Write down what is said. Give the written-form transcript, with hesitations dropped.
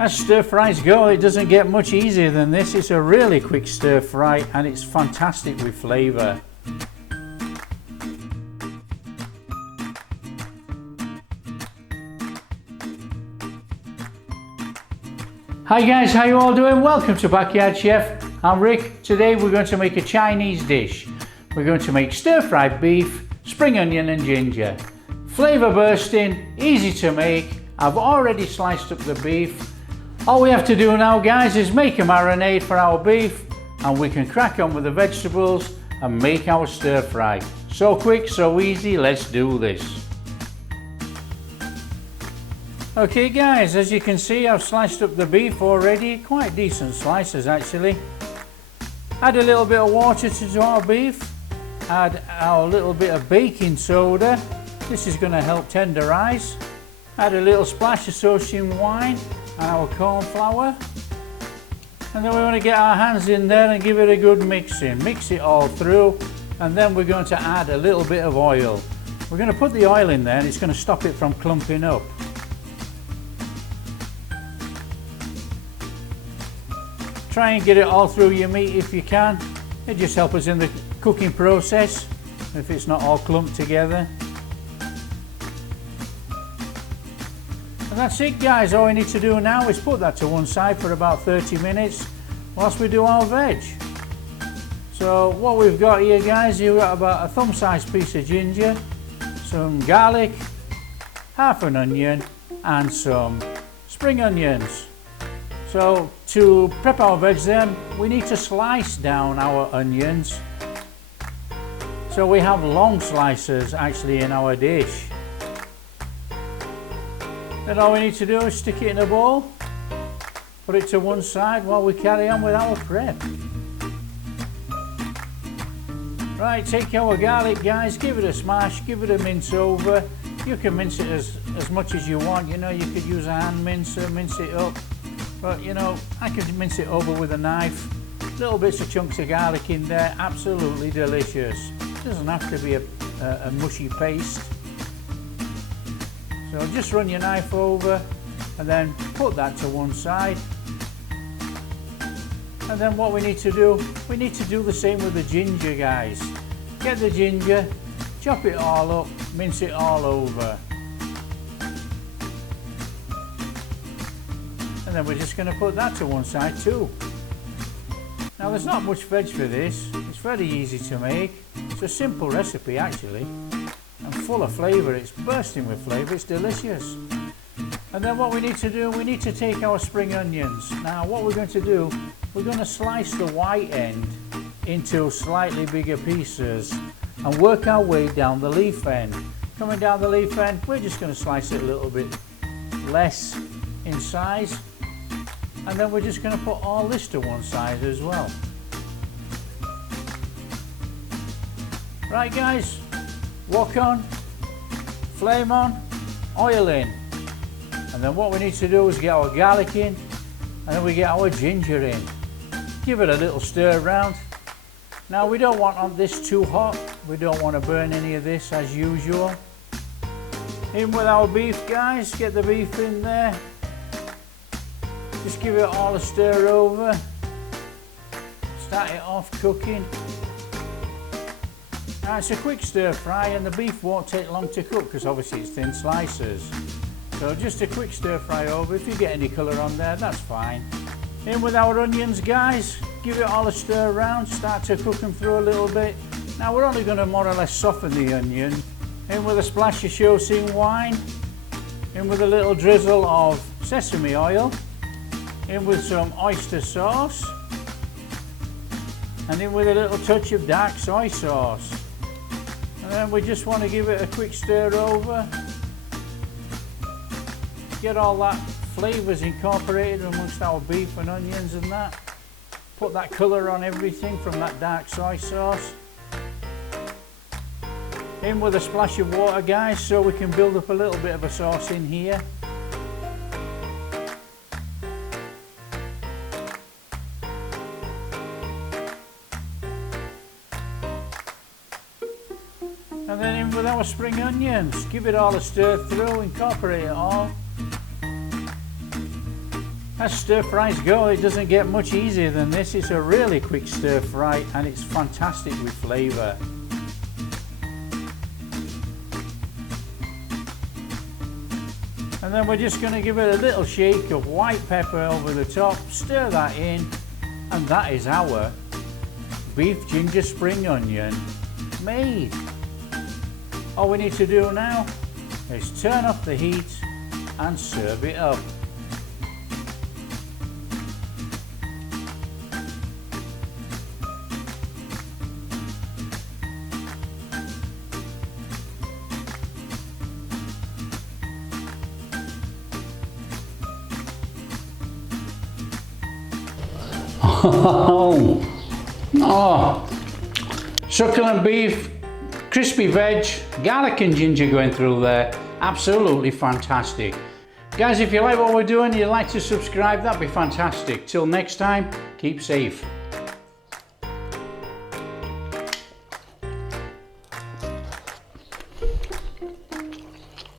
As stir fries go, it doesn't get much easier than this. It's a really quick stir fry and it's fantastic with flavour. Hi guys, how you all doing? Welcome to Backyard Chef. I'm Rick. Today we're going to make a Chinese dish. We're going to make stir-fried beef, spring onion and ginger. Flavour bursting, easy to make. I've already sliced up the beef. All we have to do now, guys, is make a marinade for our beef and we can crack on with the vegetables and make our stir-fry. So quick, so easy, let's do this. Okay guys, as you can see, I've sliced up the beef already, quite decent slices actually. Add a little bit of water to our beef, add our little bit of baking soda, this is going to help tenderize. Add a little splash of Shaoxing wine and our corn flour. And then we want to get our hands in there and give it a good mix in. Mix it all through and then we're going to add a little bit of oil. We're going to put the oil in there and it's going to stop it from clumping up. Try and get it all through your meat if you can. It just helps us in the cooking process if it's not all clumped together. And that's it guys, all we need to do now is put that to one side for about 30 minutes whilst we do our veg. So what we've got here guys, you've got about a thumb sized piece of ginger, some garlic, half an onion and some spring onions. So to prep our veg then, we need to slice down our onions. So we have long slices actually in our dish. Then all we need to do is stick it in a bowl, put it to one side while we carry on with our prep. Right, take our garlic guys, give it a smash, give it a mince over. You can mince it as much as you want, you know, you could use a hand mincer, mince it up. But you know, I can mince it over with a knife. Little bits of chunks of garlic in there, absolutely delicious. It doesn't have to be a mushy paste. So just run your knife over and then put that to one side. And then what we need to do the same with the ginger guys. Get the ginger, chop it all up, mince it all over. And then we're just going to put that to one side too. Now there's not much veg for this, it's very easy to make. It's a simple recipe actually, and full of flavour, it's bursting with flavour, it's delicious. And then what we need to do, we need to take our spring onions. Now what we're going to do, we're going to slice the white end into slightly bigger pieces and work our way down the leaf end. Coming down the leaf end, we're just going to slice it a little bit less in size. And then we're just going to put all this to one side as well. Right guys, wok on, flame on, oil in. And then what we need to do is get our garlic in and then we get our ginger in. Give it a little stir around. Now we don't want this too hot, we don't want to burn any of this as usual. In with our beef guys, get the beef in there. Just give it all a stir over, start it off cooking. Now it's a quick stir fry and the beef won't take long to cook because obviously it's thin slices. So just a quick stir fry over, if you get any colour on there that's fine. In with our onions guys, give it all a stir around, start to cook them through a little bit. Now we're only going to more or less soften the onion. In with a splash of Shaoxing wine, in with a little drizzle of sesame oil. In with some oyster sauce and in with a little touch of dark soy sauce. And then we just want to give it a quick stir over. Get all that flavours incorporated amongst our beef and onions and that. Put that colour on everything from that dark soy sauce. In with a splash of water guys so we can build up a little bit of a sauce in here. And then in with our spring onions, give it all a stir through, incorporate it all. As stir fries go, it doesn't get much easier than this. It's a really quick stir fry and it's fantastic with flavour. And then we're just going to give it a little shake of white pepper over the top, stir that in, and that is our beef ginger spring onion made. All we need to do now is turn up the heat and serve it up. Oh, succulent beef, crispy veg, garlic and ginger going through there. Absolutely fantastic. Guys, if you like what we're doing, you'd like to subscribe, that'd be fantastic. Till next time, keep safe.